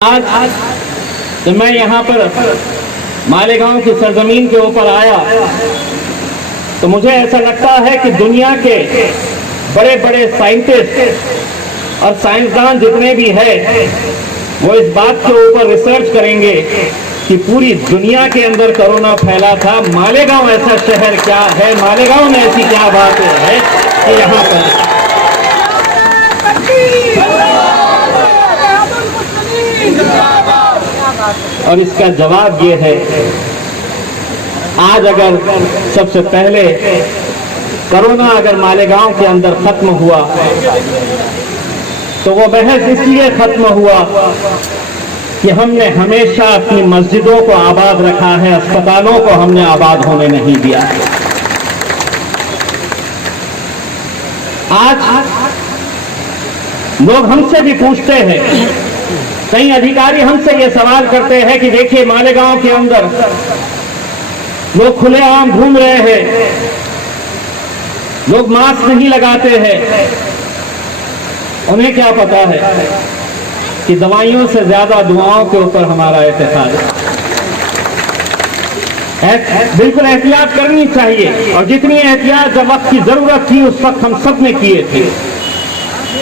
आज तो मैं यहाँ पर मालेगांव की सरजमीन के ऊपर आया तो मुझे ऐसा लगता है कि दुनिया के बड़े बड़े साइंटिस्ट और साइंसदान जितने भी हैं वो इस बात के ऊपर रिसर्च करेंगे कि पूरी दुनिया के अंदर कोरोना फैला था। मालेगांव ऐसा शहर क्या है, मालेगांव में ऐसी क्या बात है कि यहाँ पर और इसका जवाब ये है, आज अगर सबसे पहले कोरोना अगर मालेगांव के अंदर खत्म हुआ तो वो महज इसलिए खत्म हुआ कि हमने हमेशा अपनी मस्जिदों को आबाद रखा है, अस्पतालों को हमने आबाद होने नहीं दिया। आज लोग हमसे भी पूछते हैं, कई अधिकारी हमसे ये सवाल करते हैं कि देखिए मालेगांव के अंदर लोग खुलेआम घूम रहे हैं, लोग मास्क नहीं लगाते हैं। उन्हें क्या पता है कि दवाइयों से ज्यादा दुआओं के ऊपर हमारा एतकाद है। बिल्कुल एहतियात करनी चाहिए और जितनी एहतियात जब वक्त की जरूरत थी उस वक्त हम सब ने किए थे,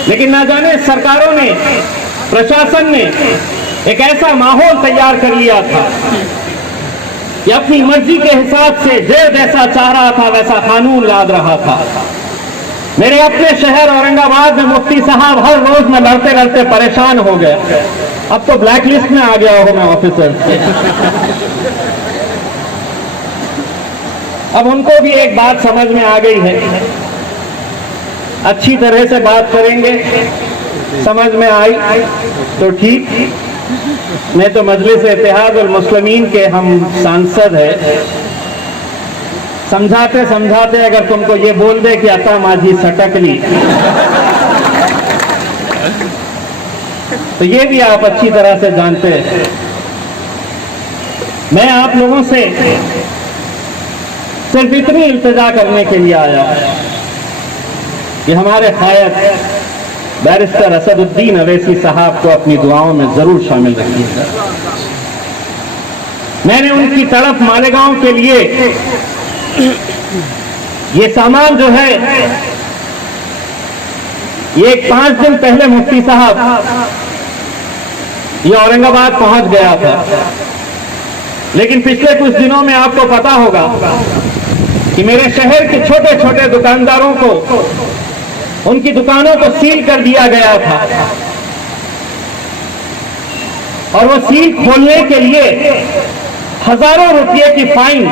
लेकिन ना जाने सरकारों ने, प्रशासन ने एक ऐसा माहौल तैयार कर लिया था कि अपनी मर्जी के हिसाब से जैसा चाह रहा था वैसा कानून लाद रहा था। मेरे अपने शहर औरंगाबाद में मुफ्ती साहब हर रोज में लड़ते लड़ते परेशान हो गया। अब तो ब्लैक लिस्ट में आ गया हो मैं ऑफिसर। अब उनको भी एक बात समझ में आ गई है, अच्छी तरह से बात करेंगे, समझ में आई तो ठीक, नहीं तो मजलिस इत्तेहाद उल मुस्लिमीन के हम सांसद हैं, समझाते समझाते अगर तुमको ये बोल दे कि अता माझी सटक ली तो ये भी आप अच्छी तरह से जानते हैं। मैं आप लोगों से सिर्फ इतनी इल्तिजा करने के लिए आया कि हमारे कायद बैरिस्टर असदुद्दीन अवैसी साहब को अपनी दुआओं में जरूर शामिल रखिएगा। मैंने उनकी तरफ मालेगांव के लिए ये सामान जो है, ये 5 दिन पहले मुफ्ती साहब ये औरंगाबाद पहुंच गया था, लेकिन पिछले कुछ दिनों में आपको पता होगा कि मेरे शहर के छोटे छोटे दुकानदारों को, उनकी दुकानों को सील कर दिया गया था और वो सील खोलने के लिए हजारों रुपए की फाइन,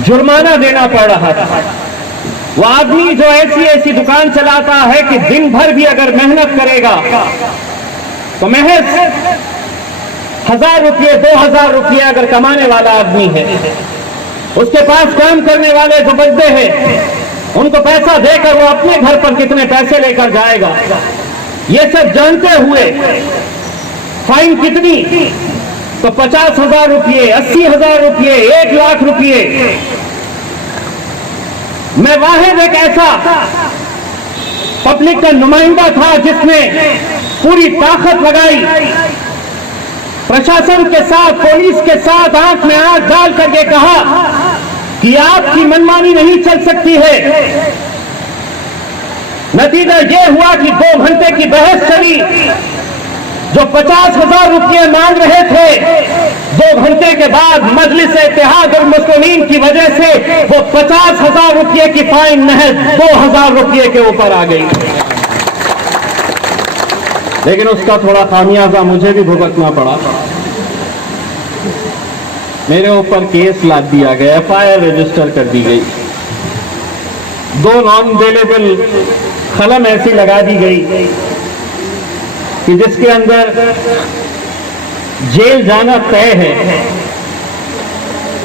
जुर्माना देना पड़ रहा था। वो आदमी जो ऐसी दुकान चलाता है कि दिन भर भी अगर मेहनत करेगा तो महज 1000 रुपये 2000 रुपये अगर कमाने वाला आदमी है, उसके पास काम करने वाले जो बंदे हैं उनको पैसा देकर वो अपने घर पर कितने पैसे लेकर जाएगा, ये सब जानते हुए फाइन कितनी, तो 50,000 रुपये, 80,000 रुपये, 1 लाख रुपये। मैं वाहिद एक ऐसा पब्लिक का नुमाइंदा था जिसने पूरी ताकत लगाई, प्रशासन के साथ, पुलिस के साथ आंख में आंख डाल करके कहा कि आपकी मनमानी नहीं चल सकती है। नतीजा यह हुआ कि 2 घंटे की बहस चली। जो 50,000 रुपये मांग रहे थे, 2 घंटे के बाद मजलिस इत्तेहाद उल मुस्लिमीन की वजह से वो 50,000 रुपये की फाइन महज 2,000 रुपये के ऊपर आ गई। लेकिन उसका थोड़ा खामियाजा मुझे भी भुगतना पड़ा। मेरे ऊपर केस लाद दिया गया, FIR रजिस्टर कर दी गई, 2 नॉन अवेलेबल कलम ऐसी लगा दी गई कि जिसके अंदर जेल जाना तय है।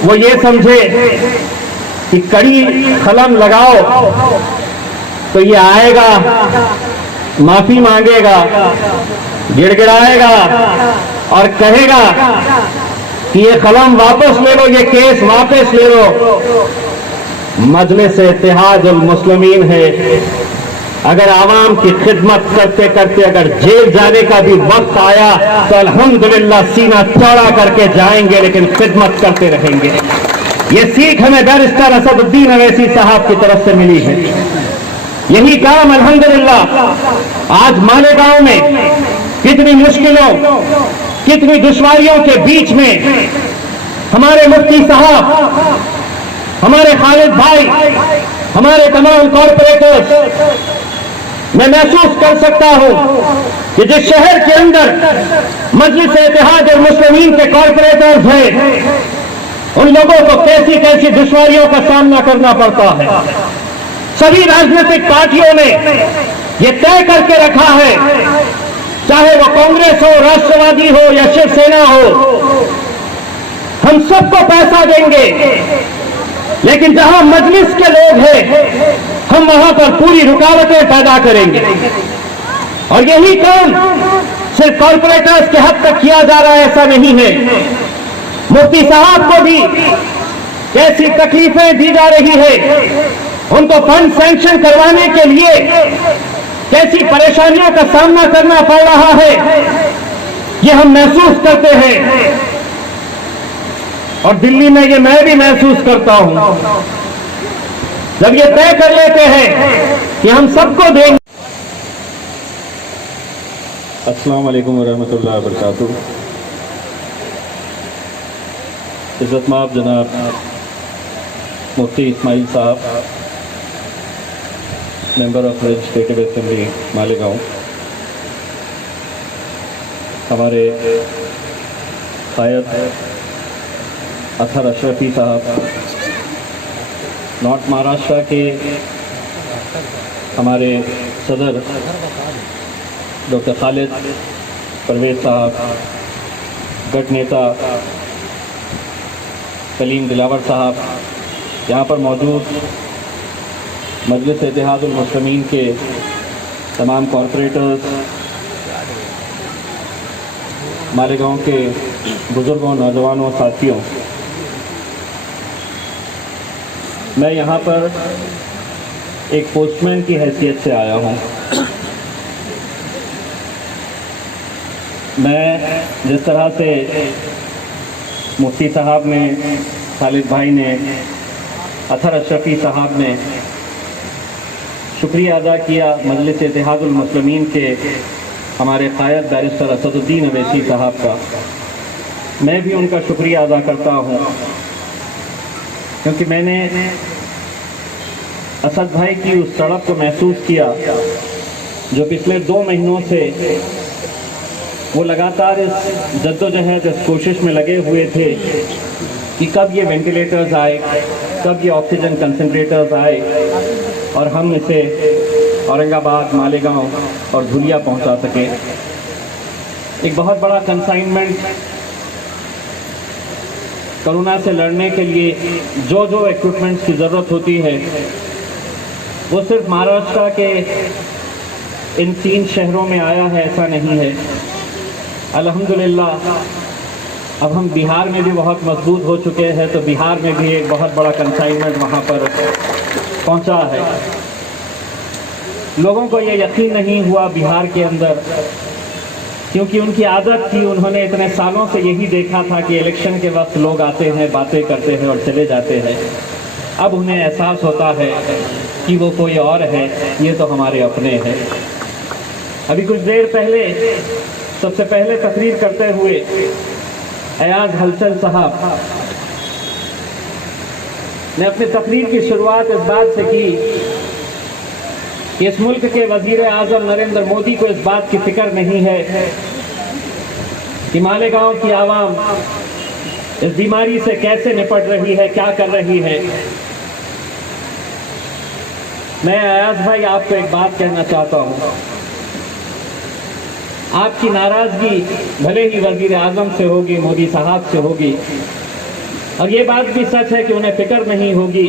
वो ये समझे कि कड़ी कलम लगाओ तो ये आएगा, माफी मांगेगा, गिड़गिड़ाएगा और कहेगा कि ये कलम वापस ले लो, ये केस वापस ले लो। मजलिस इत्तेहाद उल मुस्लिमीन है, अगर आवाम की खिदमत करते करते अगर जेल जाने का भी वक्त आया तो अल्हम्दुलिल्लाह सीना चौड़ा करके जाएंगे, लेकिन खिदमत करते रहेंगे। ये सीख हमें बैरिस्टर असदुद्दीन अवैसी साहब की तरफ से मिली है। यही काम अल्हम्दुलिल्लाह आज मालेगांव में कितनी मुश्किलों, कितनी दुश्वारियों के बीच में हमारे मुफ्ती साहब, हमारे खालिद भाई, हमारे तमाम कॉरपोरेटर्स, मैं महसूस कर सकता हूं कि जिस शहर के अंदर मजलिस इत्तेहाद और मुस्लिमीन के कॉरपोरेटर्स हैं, उन लोगों को कैसी कैसी दुश्वारियों का सामना करना पड़ता है। सभी राजनीतिक पार्टियों ने यह तय करके रखा है, चाहे वो कांग्रेस हो, राष्ट्रवादी हो या शिवसेना हो, हम सबको पैसा देंगे, लेकिन जहां मजलिस के लोग हैं हम वहां पर पूरी रुकावटें पैदा करेंगे। और यही काम सिर्फ कॉरपोरेटर्स के हद तक किया जा रहा है, ऐसा नहीं है। मुफ्ती साहब को भी कैसी तकलीफें दी जा रही है, उनको फंड सैंक्शन करवाने के लिए कैसी परेशानियों का सामना करना पड़ रहा है, ये हम महसूस करते हैं। और दिल्ली में ये मैं भी महसूस करता हूं, जब ये तय कर लेते हैं कि हम सबको देंगे। अस्सलाम वालेकुम वरहमतुल्लाहि वबरकातुहू। इज़्ज़तमाब जनाब मुफ्ती इस्माइल साहब, member of legislative assembly Malegaon, हमारे कायद अतहर अशरफी साहब, नॉर्थ महाराष्ट्र के हमारे सदर डॉक्टर खालिद परवेज साहब, गठ नेता कलीम दिलावर साहब, यहाँ पर मौजूद मजलिस इत्तेहादुल मुस्लिमीन के तमाम कॉरपोरेटर्स, मालेगांव के बुजुर्गों, नौजवानों, साथियों, मैं यहाँ पर एक पोस्टमैन की हैसियत से आया हूँ। मैं जिस तरह से मुफ्ती साहब ने, खालिद भाई ने, अतहर अशरफी साहब ने शुक्रिया अदा किया मजलिस इत्तेहादुल मुस्लिमीन के हमारे कायद बैरिस्टर असदुद्दीन अवैसी साहब का, मैं भी उनका शुक्रिया अदा करता हूँ, क्योंकि मैंने असद भाई की उस तड़प को महसूस किया जो पिछले 2 महीनों से वो लगातार इस जद्दोजहद, इस कोशिश में लगे हुए थे कि कब ये वेंटिलेटर्स आए, कब ये ऑक्सीजन कंसंट्रेटर्स आए और हम इसे औरंगाबाद, मालेगांव और धुलिया पहुंचा सके। एक बहुत बड़ा कंसाइनमेंट, कोरोना से लड़ने के लिए जो जो इक्विपमेंट्स की ज़रूरत होती है वो सिर्फ महाराष्ट्र के इन 3 शहरों में आया है, ऐसा नहीं है। अल्हम्दुलिल्लाह अब हम बिहार में भी बहुत मजबूत हो चुके हैं, तो बिहार में भी एक बहुत बड़ा कंसाइनमेंट वहाँ पर पहुँचा है। लोगों को ये यकीन नहीं हुआ बिहार के अंदर, क्योंकि उनकी आदत थी, उन्होंने इतने सालों से यही देखा था कि इलेक्शन के वक्त लोग आते हैं, बातें करते हैं और चले जाते हैं। अब उन्हें एहसास होता है कि वो कोई और है, ये तो हमारे अपने हैं। अभी कुछ देर पहले सबसे पहले तकरीर करते हुए अयाज हलचल साहब ने अपनी तकरीर की शुरुआत इस बात से की कि इस मुल्क के वजीर आज़म नरेंद्र मोदी को इस बात की फिक्र नहीं है कि मालेगांव की आवाम इस बीमारी से कैसे निपट रही है, क्या कर रही है। मैं अयाज भाई आपको एक बात कहना चाहता हूँ, आपकी नाराजगी भले ही वजीर आज़म से होगी, मोदी साहब से होगी, और ये बात भी सच है कि उन्हें फिक्र नहीं होगी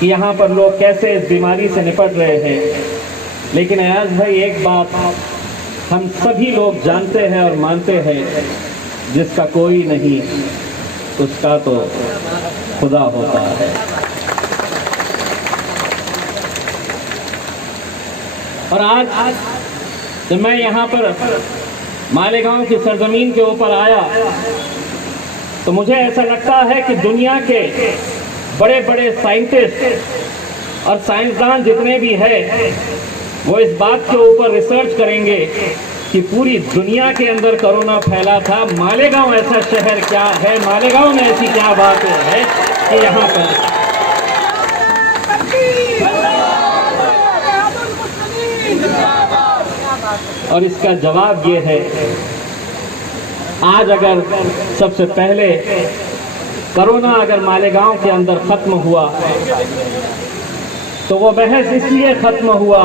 कि यहाँ पर लोग कैसे इस बीमारी से निपट रहे हैं। लेकिन अयाज भाई, एक बात हम सभी लोग जानते हैं और मानते हैं, जिसका कोई नहीं उसका तो खुदा होता है। और आज जब मैं यहाँ पर मालेगांव की सरजमीन के ऊपर आया तो मुझे ऐसा लगता है कि दुनिया के बड़े बड़े साइंटिस्ट और साइंसदान जितने भी हैं वो इस बात के ऊपर रिसर्च करेंगे कि पूरी दुनिया के अंदर कोरोना फैला था। मालेगांव ऐसा शहर क्या है, मालेगांव में ऐसी क्या बात है कि यहाँ पर और इसका जवाब ये है, आज अगर सबसे पहले कोरोना अगर मालेगांव के अंदर खत्म हुआ तो वो बहस इसलिए खत्म हुआ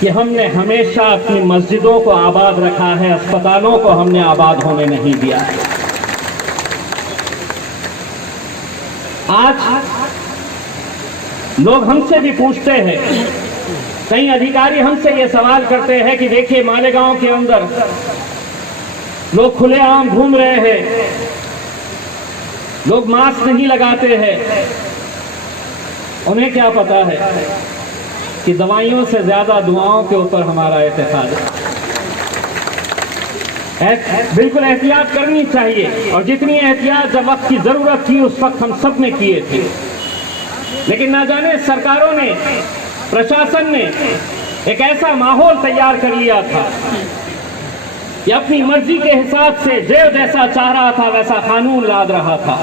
कि हमने हमेशा अपनी मस्जिदों को आबाद रखा है, अस्पतालों को हमने आबाद होने नहीं दिया। आज लोग हमसे भी पूछते हैं, कई अधिकारी हमसे ये सवाल करते हैं कि देखिए मालेगांव के अंदर लोग खुलेआम घूम रहे हैं, लोग मास्क नहीं लगाते हैं। उन्हें क्या पता है कि दवाइयों से ज्यादा दुआओं के ऊपर हमारा एतकाद है। बिल्कुल एहतियात करनी चाहिए और जितनी एहतियात जब वक्त की जरूरत थी उस वक्त हम सब ने किए थे, लेकिन ना जाने सरकारों ने, प्रशासन ने एक ऐसा माहौल तैयार कर लिया था कि अपनी मर्जी के हिसाब से जो जैसा चाह रहा था वैसा कानून लाद रहा था।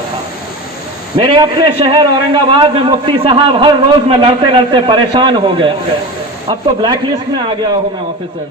मेरे अपने शहर औरंगाबाद में मुफ्ती साहब हर रोज में लड़ते लड़ते परेशान हो गया। अब तो ब्लैक लिस्ट में आ गया हूं मैं ऑफिसर।